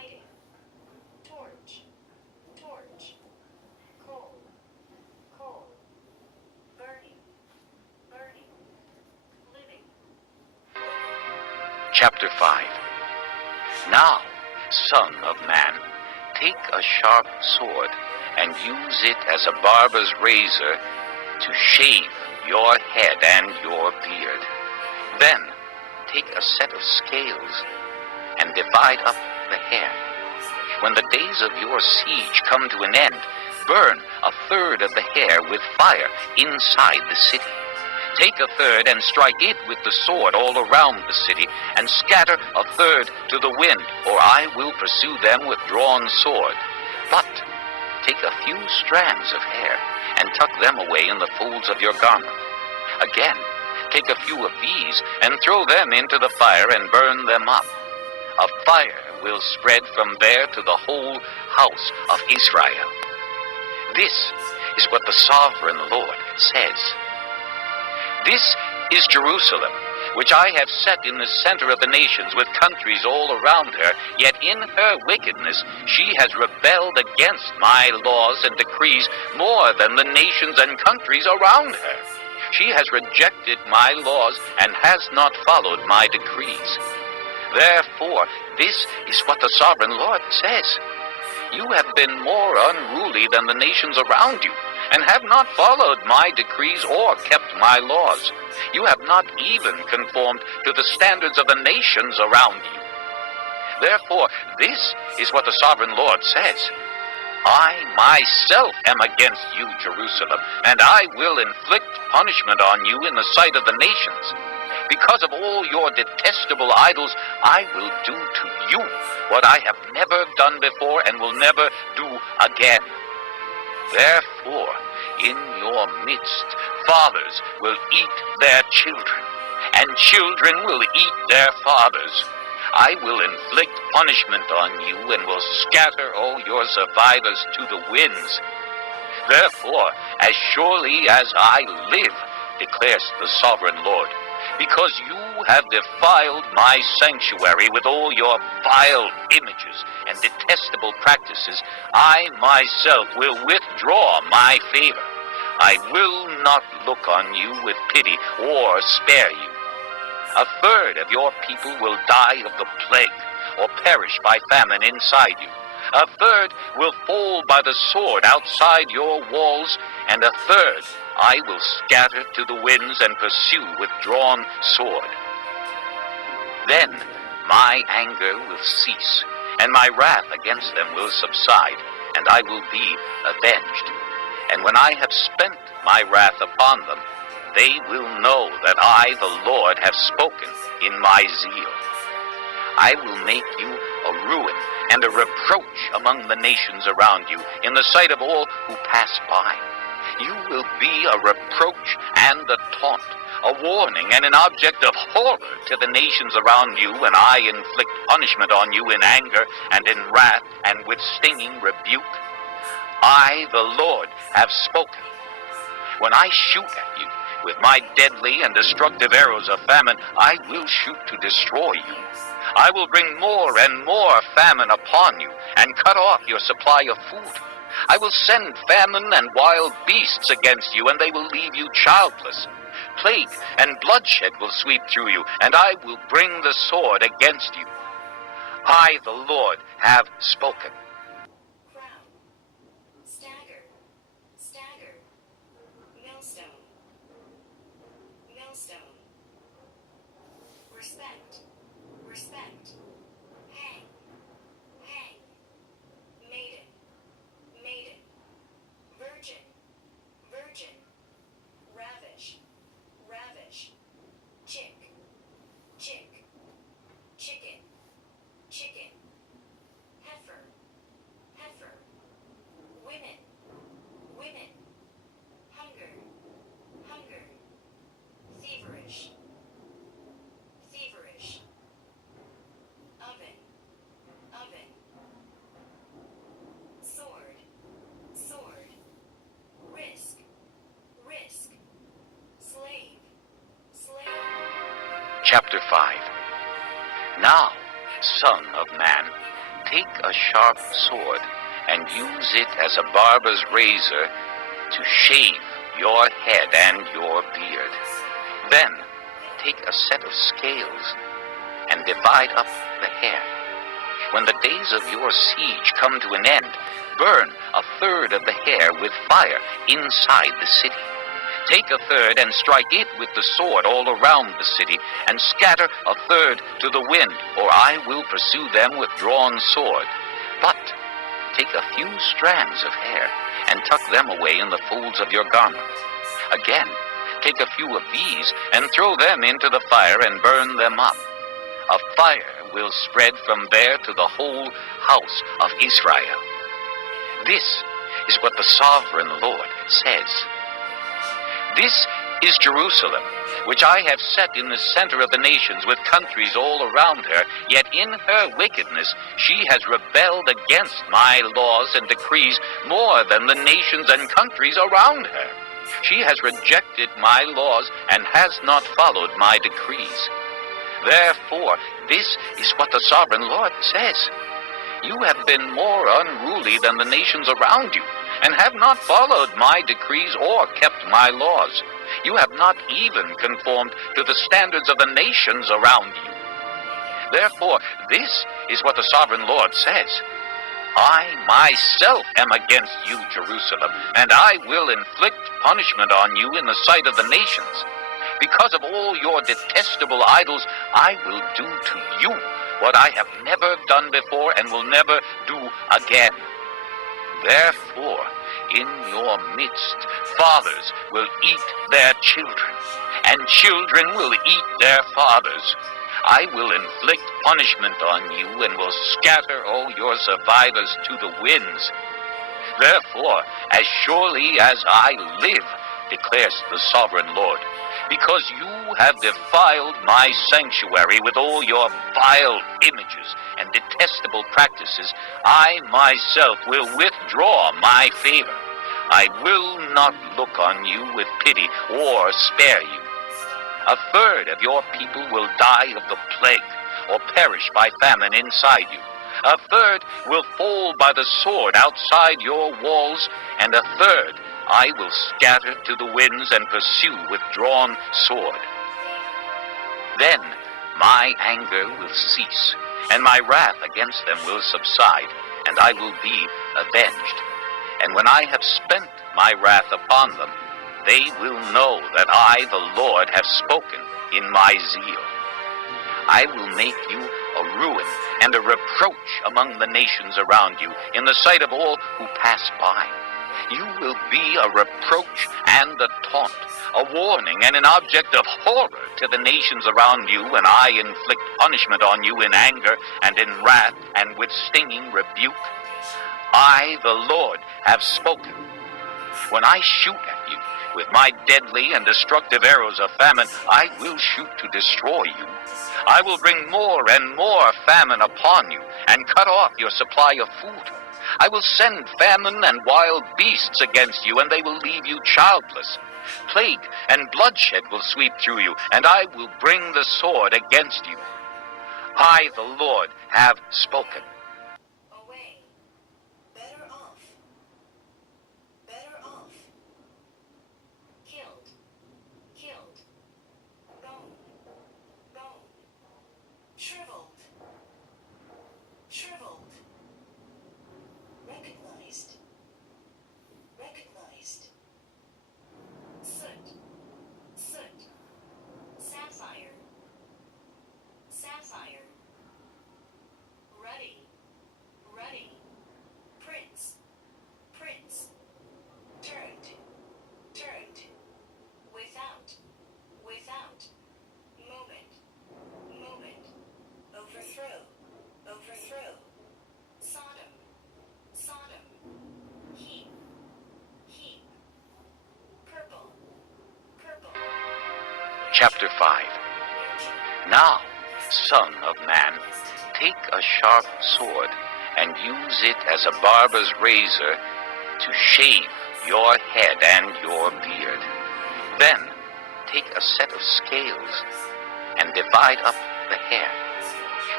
lighting, torch, torch, coal, coal, burning, burning, living. Chapter 5. Now, son of man, take a sharp sword and use it as a barber's razor to shave your head and your beard. Then take a set of scales and divide up the hair. When the days of your siege come to an end, burn a third of the hair with fire inside the city. Take a third and strike it with the sword all around the city, and scatter a third to the wind, or I will pursue them with drawn sword. But take a few strands of hair and tuck them away in the folds of your garment. Again, take a few of these and throw them into the fire and burn them up. A fire will spread from there to the whole house of Israel. This is what the sovereign Lord says. This is Jerusalem, which I have set in the center of the nations with countries all around her, yet in her wickedness she has rebelled against my laws and decrees more than the nations and countries around her. She has rejected my laws and has not followed my decrees. Therefore, this is what the sovereign Lord says. You have been more unruly than the nations around you, and have not followed my decrees or kept my laws. You have not even conformed to the standards of the nations around you. Therefore, this is what the sovereign Lord says. I myself am against you, Jerusalem, and I will inflict punishment on you in the sight of the nations. Because of all your detestable idols, I will do to you what I have never done before and will never do again. Therefore, in your midst, fathers will eat their children, and children will eat their fathers. I will inflict punishment on you and will scatter all your survivors to the winds. Therefore, as surely as I live, declares the sovereign Lord, because you have defiled my sanctuary with all your vile images and detestable practices, I myself will withdraw my favor. I will not look on you with pity or spare you. A third of your people will die of the plague or perish by famine inside you. A third will fall by the sword outside your walls, and a third I will scatter to the winds and pursue with drawn sword. Then my anger will cease, and my wrath against them will subside, and I will be avenged. And when I have spent my wrath upon them, they will know that I, the Lord, have spoken in my zeal. I will make you a ruin and a reproach among the nations around you, in the sight of all who pass by. You will be a reproach and a taunt, a warning and an object of horror to the nations around you when I inflict punishment on you in anger and in wrath and with stinging rebuke. I, the Lord, have spoken. When I shoot at you with my deadly and destructive arrows of famine, I will shoot to destroy you. I will bring more and more famine upon you and cut off your supply of food. I will send famine and wild beasts against you, and they will leave you childless. Plague and bloodshed will sweep through you, and I will bring the sword against you. I, the Lord, have spoken. Crown, stagger, stagger, millstone, millstone. Respect, respect, hang, hang. Maiden, maiden, virgin, virgin. Ravish, ravish. Chick, chick, chicken, chicken. Heifer, heifer. Women, women. Hunger, hunger. Feverish, feverish. Oven, oven. Sword, sword. Risk, risk. Slave, slave. Chapter 5. Now, son of man, take a sharp sword and use it as a barber's razor to shave your head and your beard. Then take a set of scales and divide up the hair. When the days of your siege come to an end, burn a third of the hair with fire inside the city. Take a third and strike it with the sword all around the city, and scatter a third to the wind, or I will pursue them with drawn sword. But take a few strands of hair and tuck them away in the folds of your garments. Again, take a few of these and throw them into the fire and burn them up. A fire will spread from there to the whole house of Israel. This is what the sovereign Lord says. This is Jerusalem, which I have set in the center of the nations with countries all around her, yet in her wickedness she has rebelled against my laws and decrees more than the nations and countries around her. She has rejected my laws and has not followed my decrees. Therefore, this is what the sovereign Lord says. You have been more unruly than the nations around you, and have not followed my decrees or kept my laws. You have not even conformed to the standards of the nations around you. Therefore, this is what the sovereign Lord says. I myself am against you, Jerusalem, and I will inflict punishment on you in the sight of the nations. Because of all your detestable idols, I will do to you what I have never done before and will never do again. Therefore, in your midst, fathers will eat their children, and children will eat their fathers. I will inflict punishment on you and will scatter all your survivors to the winds. Therefore, as surely as I live, declares the sovereign Lord, because you have defiled my sanctuary with all your vile images and detestable practices, I myself will withdraw my favor. I will not look on you with pity or spare you. A third of your people will die of the plague or perish by famine inside you. A third will fall by the sword outside your walls, and a third I will scatter to the winds and pursue with drawn sword. Then my anger will cease, and my wrath against them will subside, and I will be avenged. And when I have spent my wrath upon them, they will know that I, the Lord, have spoken in my zeal. I will make you a ruin and a reproach among the nations around you, in the sight of all who pass by. You will be a reproach and a taunt, a warning and an object of horror to the nations around you when I inflict punishment on you in anger and in wrath and with stinging rebuke. I, the Lord, have spoken. When I shoot at you with my deadly and destructive arrows of famine, I will shoot to destroy you. I will bring more and more famine upon you and cut off your supply of food. I will send famine and wild beasts against you, and they will leave you childless. Plague and bloodshed will sweep through you, and I will bring the sword against you. I, the Lord, have spoken. Away. Better off. Better off. Killed. Killed. Bone. Bone. Shriveled. Shriveled. Recognized. Recognized. Soot. Soot. Sapphire. Sapphire. Ruddy. Ruddy. Prince. Prince. Turned. Turned. Without. Without. Moment. Moment. Overthrow. Overthrow. Sodom. Sodom. Heap. Heap. Purple. Purple. Chapter 5. Now, Son of Man, take a sharp sword and use it as a barber's razor to shave your head and your beard. Then take a set of scales and divide up the hair.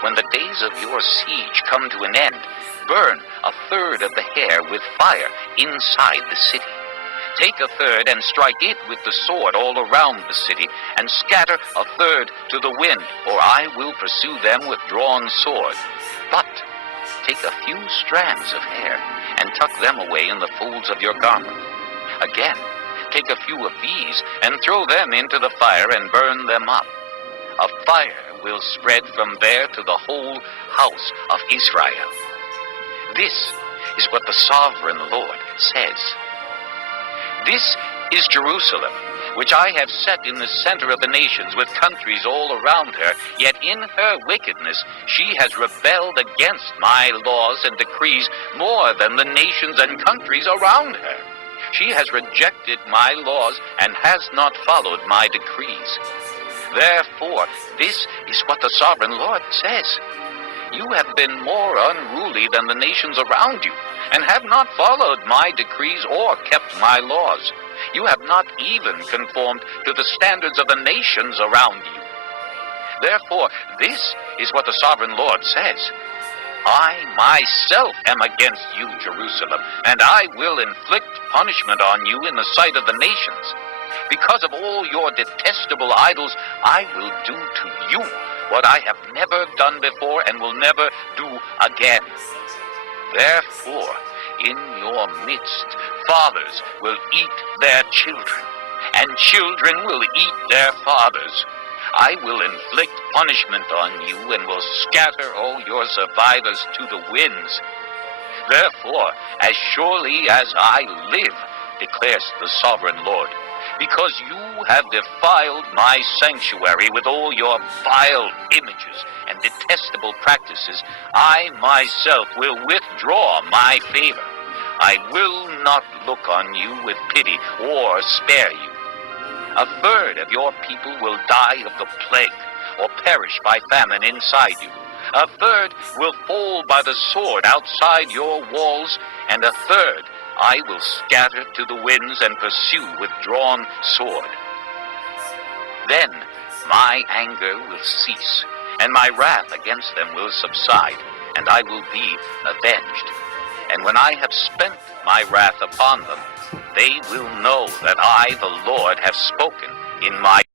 when the days of your siege come to an end, burn a third of the hair with fire inside the city. Take a third and strike it with the sword all around the city, and scatter a third to the wind, or I will pursue them with drawn sword. But take a few strands of hair and tuck them away in the folds of your garment. Again, take a few of these and throw them into the fire and burn them up. A fire will spread from there to the whole house of Israel. This is what the sovereign Lord says. This is Jerusalem, which I have set in the center of the nations, with countries all around her. Yet in her wickedness she has rebelled against my laws and decrees more than the nations and countries around her. She has rejected my laws and has not followed my decrees. Therefore, this is what the sovereign Lord says. You have been more unruly than the nations around you, and have not followed my decrees or kept my laws. You have not even conformed to the standards of the nations around you. Therefore, this is what the sovereign Lord says. I myself am against you, Jerusalem, and I will inflict punishment on you in the sight of the nations. Because of all your detestable idols, I will do to you what I have never done before and will never do again. Therefore, in your midst, fathers will eat their children, and children will eat their fathers. I will inflict punishment on you and will scatter all your survivors to the winds. Therefore, as surely as I live, declares the sovereign Lord, because you have defiled my sanctuary with all your vile images and detestable practices, I myself will withdraw my favor. I will not look on you with pity or spare you. A third of your people will die of the plague or perish by famine inside you. A third will fall by the sword outside your walls, and a third I will scatter to the winds and pursue with drawn sword. Then my anger will cease, and my wrath against them will subside, and I will be avenged. And when I have spent my wrath upon them, they will know that I, the Lord, have spoken in my